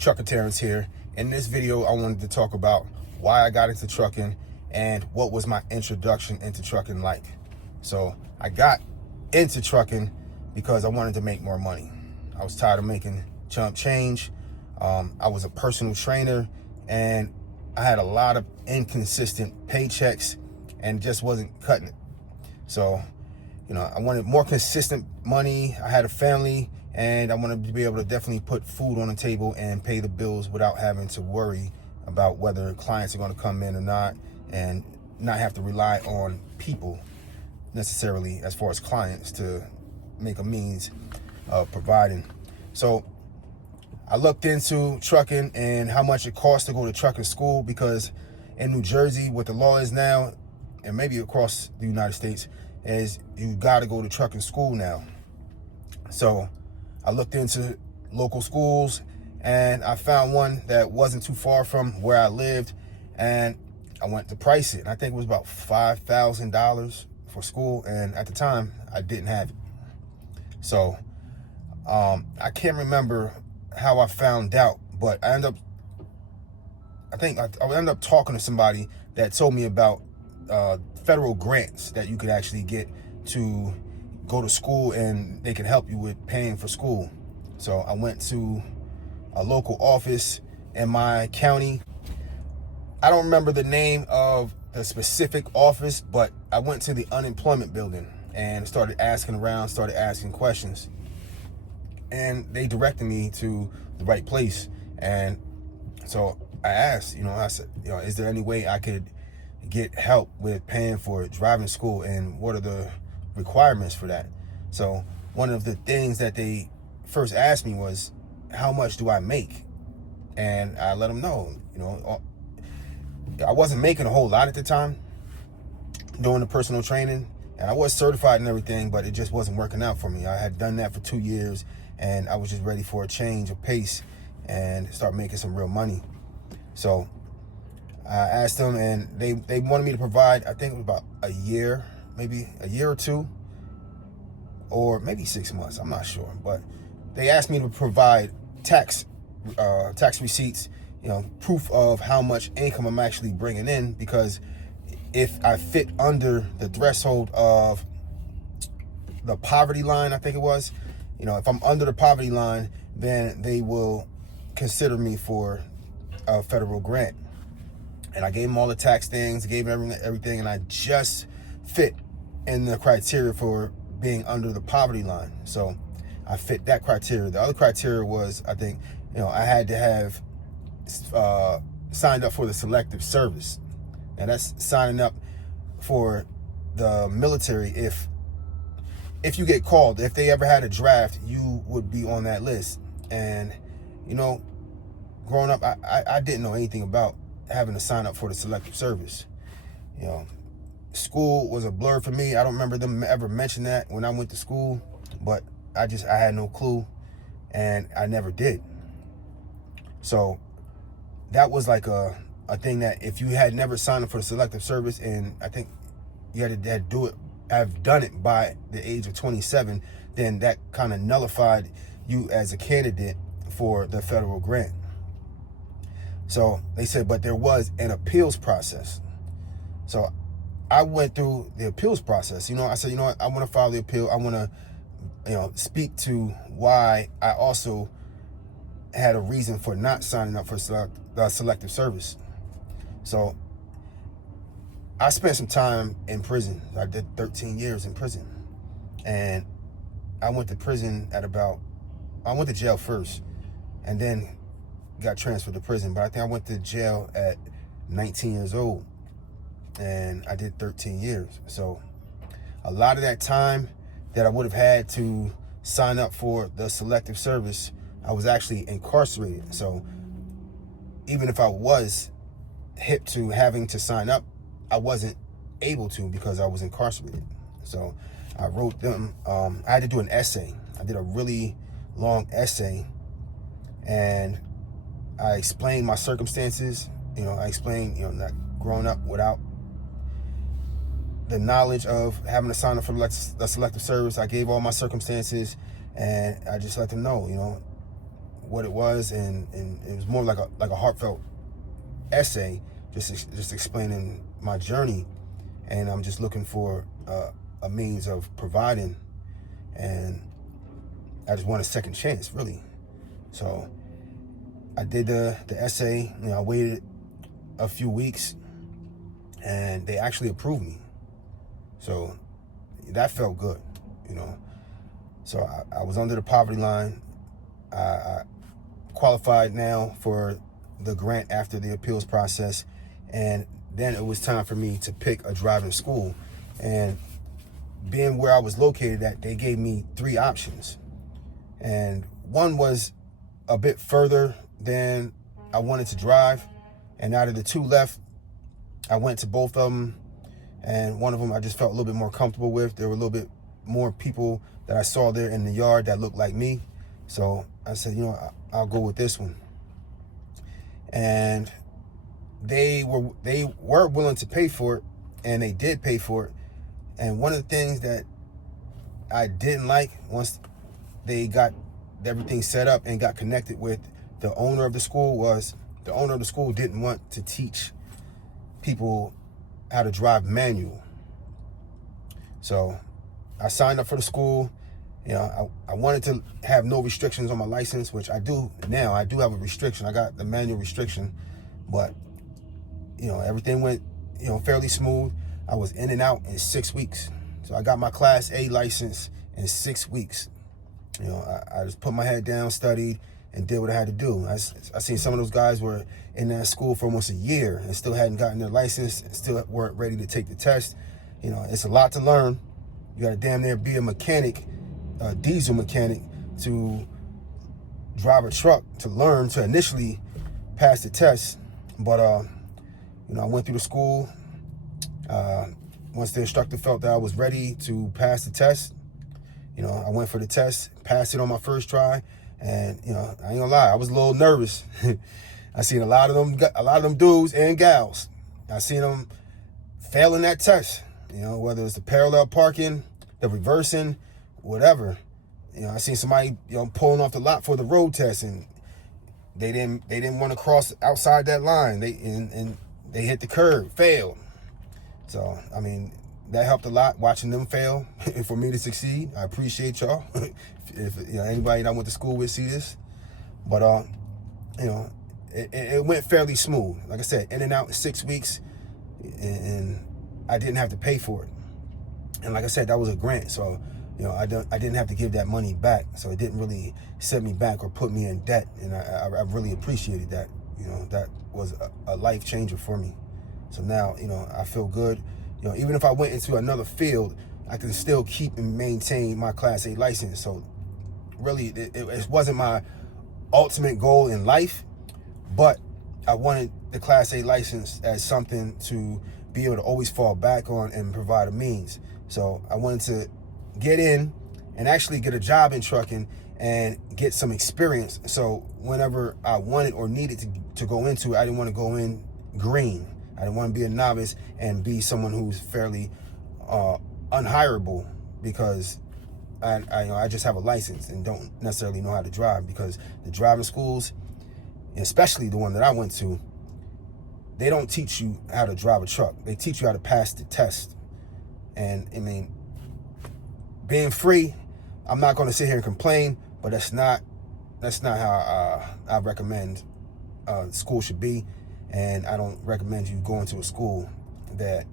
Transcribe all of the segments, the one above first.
Trucker Terrence here. In this video, I wanted to talk about why I got into trucking and what was my introduction into trucking like. So I got into trucking because I wanted to make more money. I was tired of making chump change. I was a personal trainer and I had a lot of inconsistent paychecks and just wasn't cutting it. So, I wanted more consistent money. I had a family and I wanted to be able to definitely put food on the table and pay the bills without having to worry about whether clients are going to come in or not, and not have to rely on people necessarily as far as clients to make a means of providing. So I looked into trucking and how much it costs to go to trucking school, because in New Jersey, what the law is now, and maybe across the United States, is you got to go to trucking school now. So I looked into local schools and I found one that wasn't too far from where I lived, and I went to price it. And I think it was about $5,000 for school, and at the time I didn't have it. So I can't remember how I found out, but I ended up talking to somebody that told me about federal grants that you could actually get to go to school, and they can help you with paying for school. So I went to a local office in my county. I don't remember the name of the specific office, but I went to the unemployment building and started asking around, started asking questions, and they directed me to the right place. And so I asked, I said, is there any way I could get help with paying for driving school, and what are the requirements for that? So one of the things that they first asked me was, how much do I make? And I let them know, I wasn't making a whole lot at the time doing the personal training, and I was certified and everything, but it just wasn't working out for me. I had done that for 2 years and I was just ready for a change of pace and start making some real money. So I asked them, and they wanted me to provide, I think it was about a year, maybe a year or two, or maybe 6 months, I'm not sure. But they asked me to provide tax receipts, proof of how much income I'm actually bringing in, because if I fit under the threshold of the poverty line, I think it was, if I'm under the poverty line, then they will consider me for a federal grant. And I gave them all the tax things, gave them everything, and I just fit in the criteria for being under the poverty line. So I fit that criteria. The other criteria was, I think, I had to have signed up for the selective service. And that's signing up for the military. If you get called, if they ever had a draft, you would be on that list. And, growing up, I didn't know anything about having to sign up for the selective service. School was a blur for me. I don't remember them ever mention that when I went to school, but I had no clue, and I never did. So that was like a thing that if you had never signed up for the selective service, and I think you had to have done it by the age of 27, then that kind of nullified you as a candidate for the federal grant. So they said, but there was an appeals process. So I went through the appeals process. I said, what, I want to file the appeal. I want to, speak to why I also had a reason for not signing up for selective service. So I spent some time in prison. I did 13 years in prison. And I went to prison I went to jail first and then got transferred to prison. But I think I went to jail at 19 years old, and I did 13 years. So a lot of that time that I would have had to sign up for the selective service, I was actually incarcerated. So even if I was hip to having to sign up, I wasn't able to because I was incarcerated. So I wrote them, I had to do an essay. I did a really long essay, and I explained my circumstances. I explained, not growing up without the knowledge of having to sign up for the selective service. I gave all my circumstances, and I just let them know, what it was, and it was more like a heartfelt essay, just explaining my journey, and I'm just looking for a means of providing, and I just want a second chance, really. So I did the essay. I waited a few weeks, and they actually approved me. So that felt good, So I was under the poverty line. I qualified now for the grant after the appeals process, and then it was time for me to pick a driving school. And being where I was located at, they gave me 3 options, and one was a bit further than I wanted to drive, and out of the 2 left, I went to both of them, and one of them I just felt a little bit more comfortable with. There were a little bit more people that I saw there in the yard that looked like me, so I said, I'll go with this one. And they were willing to pay for it, and they did pay for it. And one of the things that I didn't like, once they got everything set up and got connected with the owner of the school, was the owner of the school didn't want to teach people how to drive manual. So I signed up for the school. I wanted to have no restrictions on my license, which I do now. I do have a restriction. I got the manual restriction, but everything went fairly smooth. I was in and out in 6 weeks. So I got my Class A license in 6 weeks. I just put my head down, studied, and did what I had to do. I seen some of those guys were in that school for almost a year and still hadn't gotten their license, and still weren't ready to take the test. It's a lot to learn. You got to damn near be a mechanic, a diesel mechanic, to drive a truck, to learn, to initially pass the test. But I went through the school. Once the instructor felt that I was ready to pass the test, I went for the test, passed it on my first try, and I ain't gonna lie, I was a little nervous. I seen a lot of them dudes and gals. I seen them failing that test. Whether it's the parallel parking, the reversing, whatever. I seen somebody pulling off the lot for the road test, and they didn't want to cross outside that line. They hit the curb, failed. So that helped a lot, watching them fail for me to succeed. I appreciate y'all. If anybody that I went to school with see this, but it went fairly smooth. Like I said, in and out in 6 weeks, and I didn't have to pay for it. And like I said, that was a grant, so I didn't have to give that money back. So it didn't really set me back or put me in debt, and I really appreciated that. That was a life changer for me. So now I feel good. Even if I went into another field, I can still keep and maintain my Class A license. So really, it wasn't my ultimate goal in life, but I wanted the Class A license as something to be able to always fall back on and provide a means. So I wanted to get in and actually get a job in trucking and get some experience. So whenever I wanted or needed to go into it, I didn't want to go in green. I didn't want to be a novice and be someone who's fairly unhireable because I just have a license and don't necessarily know how to drive, because the driving schools, especially the one that I went to, they don't teach you how to drive a truck. They teach you how to pass the test. And being free, I'm not going to sit here and complain, but that's not how I recommend school should be. And I don't recommend you going to a school that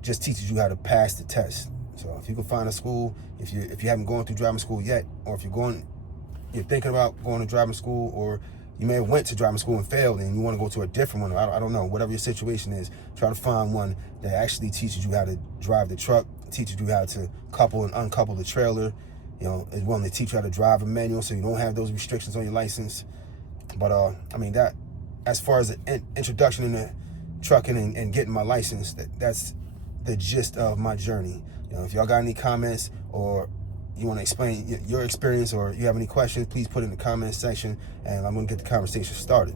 just teaches you how to pass the test. So if you can find a school, if you haven't gone through driving school yet, or if you're thinking about going to driving school, or you may have went to driving school and failed and you want to go to a different one, I don't know, whatever your situation is, try to find one that actually teaches you how to drive the truck, teaches you how to couple and uncouple the trailer, is willing to teach you how to drive a manual so you don't have those restrictions on your license. But that, as far as an introduction into trucking and getting my license, that's the gist of my journey. If y'all got any comments, or you want to explain your experience, or you have any questions, please put it in the comment section, and I'm going to get the conversation started.